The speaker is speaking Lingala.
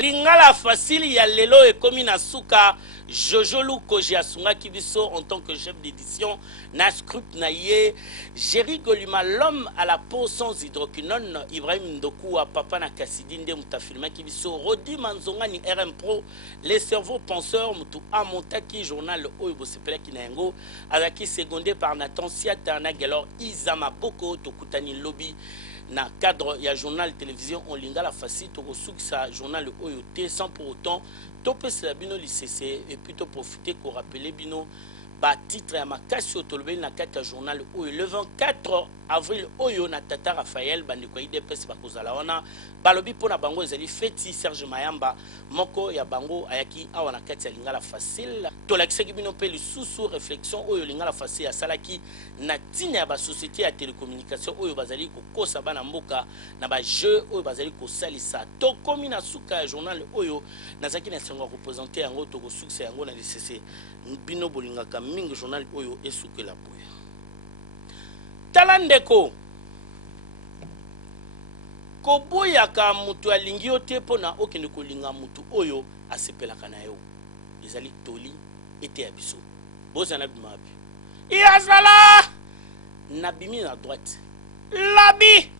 Lingala facile ya lelo et comme na suka Jojo Luko Jiasunga Kibiso en tant que chef d'édition na script na ye Jerry Goluma l'homme à la peau sans hydroquinone Ibrahim Ndoku à papa na Kassidinde Mutafilma Kibiso Rodi Manzonga ni RM Pro les cerveaux penseurs Mutu Amontaki journal Oibo Sepela Kinaengo Azaki secondé par Nathan Siata na Gelor Izama Boko Tokutani Lobby na cadre ya journal télévision on linga la facile to sa journal OYOT sans pour autant topé la bino l'ICC et puis to profiter ko rappeler bino ba titre ya makasi otolobeli na kata journal oyo le 24 avril oyo na tata Raphaël bandeko IDPS bakozala wana balobi pona bango ezali feti Serge Mayamba moko ya bango ayaki awa na kati ya lingala facile tolakisaki bino pe lisusu réflexion oyo lingala facile ya salaki na tina ya ba société ya télécommunication oyo bazali kokosa bana mboka na ba jeu oyo bazali kosalisa to komi na suka ya journal oyo nazaki na sengo représenter yango to ko succès yango na DCC bino bolingaka mingi journal oyo esukela boya talandeko koboyaka mutu alingi yo te pona okende kolinga mutu oyo asepelaka na yo ezali toli ete ya biso bozana bimabi yazala nabimi na droite labi